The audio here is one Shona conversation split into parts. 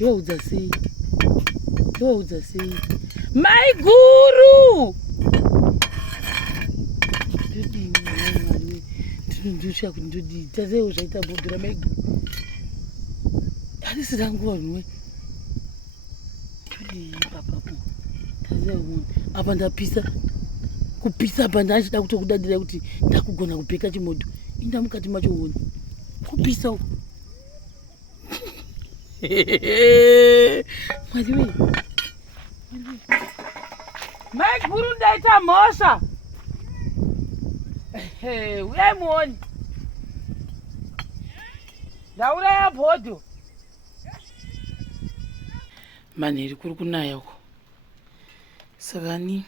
Ndoudza sei maiguru ndosvika kuti ndodii tazewo zvaita bhodhora maiguru harisira nguva nhwe ndodii papapo tazewo apa ndapisa kupisa apa ndachida kutokudadira kuti ndakugona kupeka chimodho inda mukati macho uone kupisa uko mwari wei maiguru ndaita mhosva uyai muoni ndauraya bhodho manheri kuri kunaya uko saka ni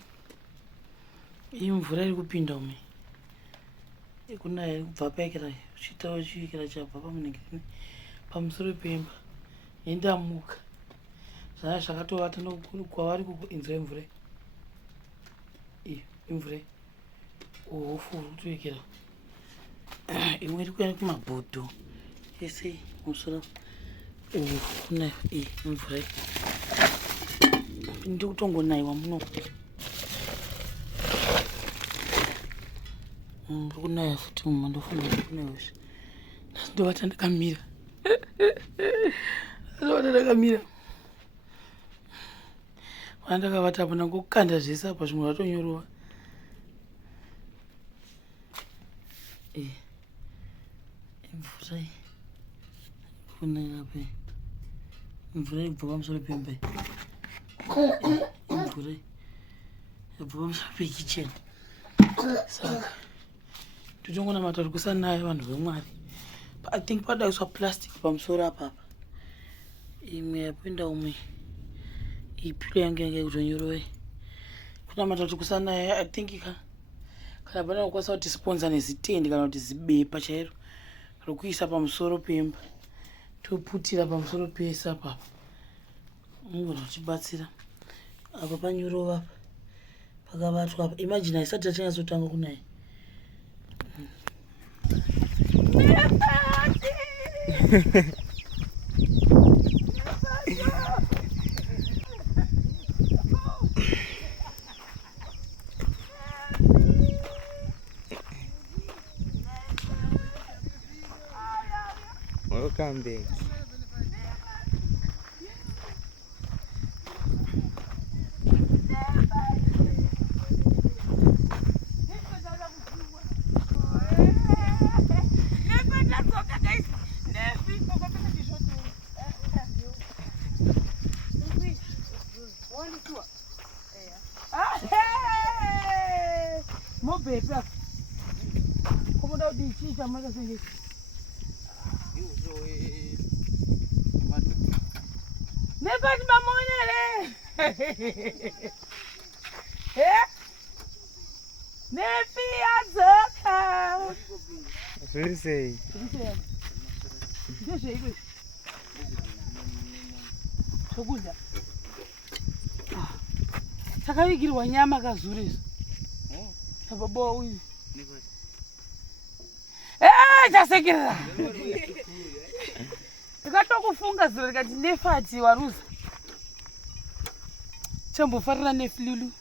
iyi mvura iri kupinda ume ikunaya iri kubva paikira uchitawo chivikira chabva pamunhengeri pamusoro pemba yendamuka zvaya zvakatovata kwavari kuinzwa imvura imvura uhofu uri kutovekera imwe iri kuenda kumabhodho ese musoro kuna imvura ndi kutongonaiwa muno kunaya futi muma ndofunga kuti kunayozve ndovata ndakamira vandakavata apo nangokanda zvese apa zvimwe zvatonyorova mvura kunaya pe mvura ibva pamusoro pemba mvura ibva pamusoro pekicheni saka ndotongonamata kuti kusanaya vanhu vemwari I think padaiswa plastic pamusoro apapa imwe yapinda umwe ipilo yange yange kutonyorovai kunamata kuti kusanaya I think kana pana kukwanisa kuti sponsor nezitendi kana kuti zibepa chairo rokuisa pamusoro pemba toputira pamusoro pese apapa mungona uchibatsira apa panyorova apa pakavatwa apa imagine haisati tachanyatsotanga kunaya Welcome back. Mobepa. Como dá o dentista, mas assim. Neffat mamonere. Neffat. Zvese. Zvese ikwe. Chokudya. Takavigirwa nyama kazurisa. Baba uyu. Chasekerera. Ndakatokufunga zuro rikati Neffat waruza. Chambofarira neflulu.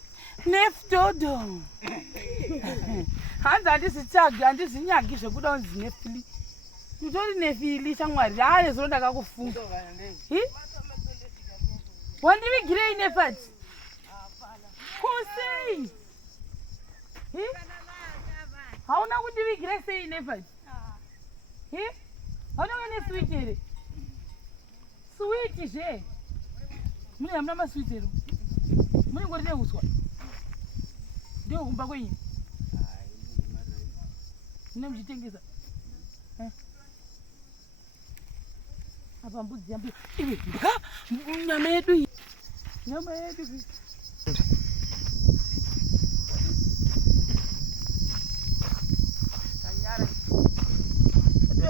Nefdodo. Hanzi handisichagi handizinyagi zvekuda kunzi nefili. Utori nefili shamwari. Haye zuro ndakakufunga. Wandivigirei Neffat? Kusei. Hauna kundivigira sei Neffat? Hauna kune sweet here? Sweet zve. Mune hamuna masweet here? Mune ngori neuswa? Ndio kumba kwenyu? Mune mchitengesa? Apa mbudzi yambi. Iwe nyama yedu iyi. Nyama yedu iyi.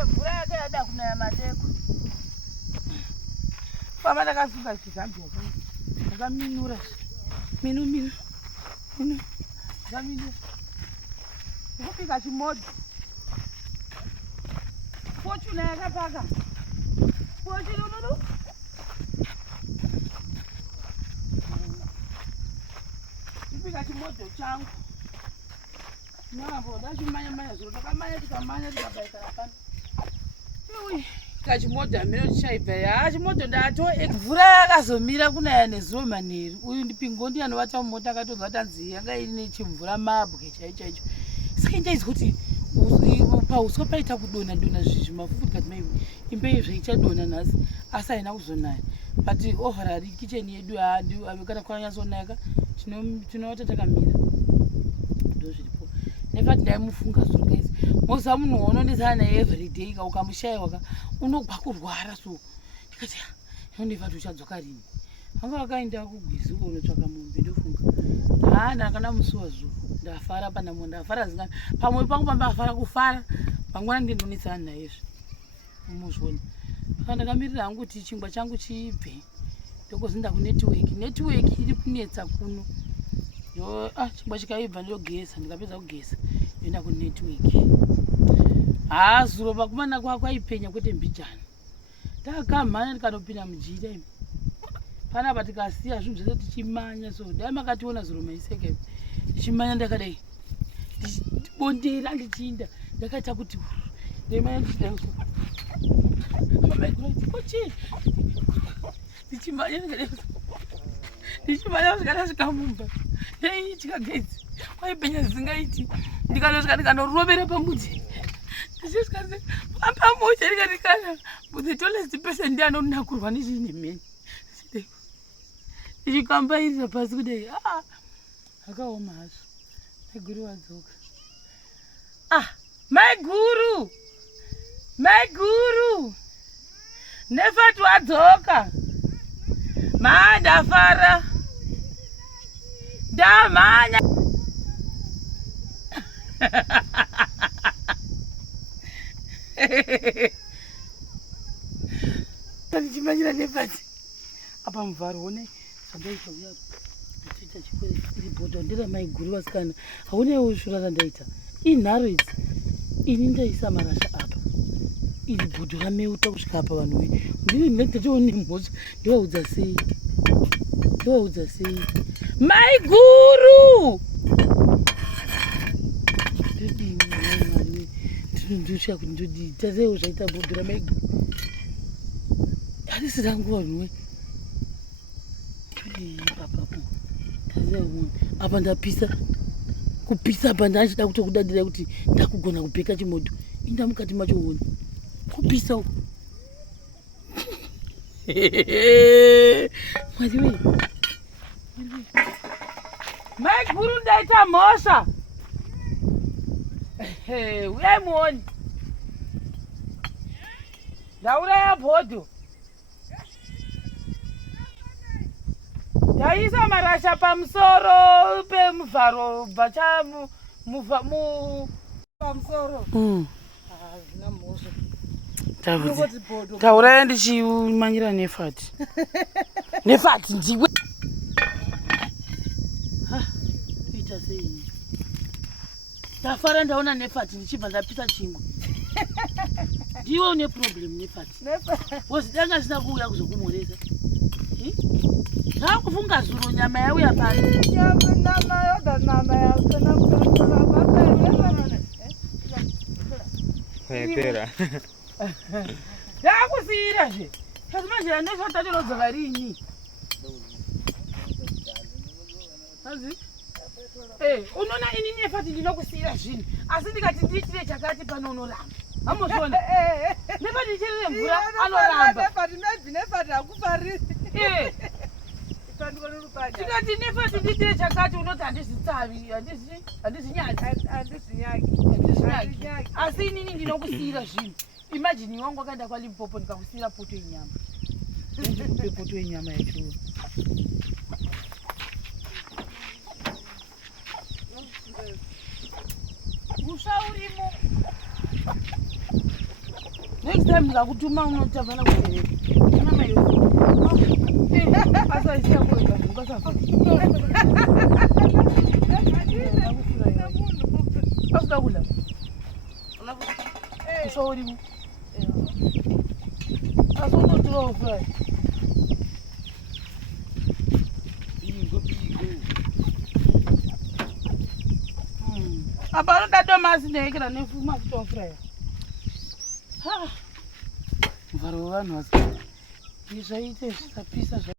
Mvura yake yada kunaya mateko. Pama ndakasunga chizambia ndakaminura minu ndaminura ndakapika chimodho fortune yakapaka fortune Chimodho changu. Navo ndachimanya zviro tikamanya tikabaika napano. Kachimodho hamene chichaibva ya chimodho ndato mvura yakazomira kunaya nezuva manheru. Uyu ndipingondi anovata mumota akatobva tanzi yanga ine chimvura mabwe chaicho. Saka ndaizwa kuti pauswa paita kudona zvimafufu tikati mai imbei zvaichadona nhasi asi haina kuzonaya. But overall kitchen yedu kana kwanyazonaka tinoota takamira. Ndozviripo. Neffat ndaimufunga zuro guys. Moza munhu waunondisana naye everyday ukamushayiwa unogwa kurwara so. Tikati Neffat uchadzoka rini? Vanga vakaenda kugwizi kunotsvaka mombe ndofunga. Ndakana musi wazuro. Ndafara panamo ndafara zingana. Pamwe pangu pambafara kufara. Pangwana ndinonisana naye. Muzvona. Ndakamirira hangu kuti chingwa changu chibve. Ndokozinda ku network iri kunetsa kuno. Chingwa chikaibva ndogesa ndikapedza kugesa ndoenda ku network. Zuro pakumana kwako aipenya kwete mbijana. Ndakamhanya ndikanopinda mujira imi. Panapa tikasiya zvinhu zvese tichimanya so dai makationa zuro maiseka imi. Tichimanya ndakadai. Ndichibondera ndichiinda ndakaita kuti ndimanya ndichidai. Ndichimanya zvikasvika mumba. Chikagedzi waipenya zvisingaiti. Ndikanosvika ndikanorovera pamuti. Ndichosvika pamusha ndikatikana but the tallest person ndianonakurwa ndichinemheni. Ndichikambairira pasi kudai akaoma hazvo. Maiguru wadzoka. Maiguru! Neffat wadzoka. Ndafara. Ndamhanya. Ndichimanyira Neffat. Apa muvharo one zvandaita uya. Nditoita chikwere iri bhodho ndera maiguru vasikana. Haunewo shura randaita. Inharo idzi. Ini ndaisa marasha apa. Iri bhodho rameuta kusvika apa vanhu we. Ndiri ndatoone mhosva. Ndivaudza sei? Maiguru! Ndosvika kuti ndodii. Tazewo zvaita bhodho ramaiguru. Harisi rangu vanhu we. Apa ndapisa kupisa apa ndachida kutokudadira kuti ndakugona kupeka chimodho inda mukati macho uone kupisa uko. Mwari we Maiguru ndaita mhosva. Uyai muone ndauraya bhodho. Ndaisa marasha pamusoro pemuvharo pamusoro. Hazvina mhosva. Tauraya ndichimanyira Neffat. Neffat ndiwe. Kuita sei? Ndafara ndaona Neffat ndichibva ndapisa chingwa. Ndiwe une problem Neffat. Wozidanga zvisina kuuya kuzokumhoresa. Ndakufunga zuro nyama yauya pano. Nyama yakona Pera. Ndakusiyira zve. Kazimanje Neffat atodzoka rini? Hazi? Unoona ini Neffat ndinokusiyira zvinhu. Asi ndikati ndiitire chakati pano unoramba. Hamuzviona? Neffat ndichirire mvura anoramba. Neffat hakufari. Tikati Neffat ndiitire chakati unoti handizvitsavi, handizinyaki. Asi inini ndinokusiyira zvinhu. Imagine wangu akaenda kwaLimpopo ndikakusiyira poto yenyama. Ndikupe poto yenyama yacho. Usha urimo. Next time ndakutuma unotavana kutereka. Kana mayo. Asa isiya kuweka ngasa. Asa kula. Usha urimo. Asa unotoa fry. apa anoda domasi neekera mafuta ofuraya. Muvharo wevanhu asi izvaite zvisapisa.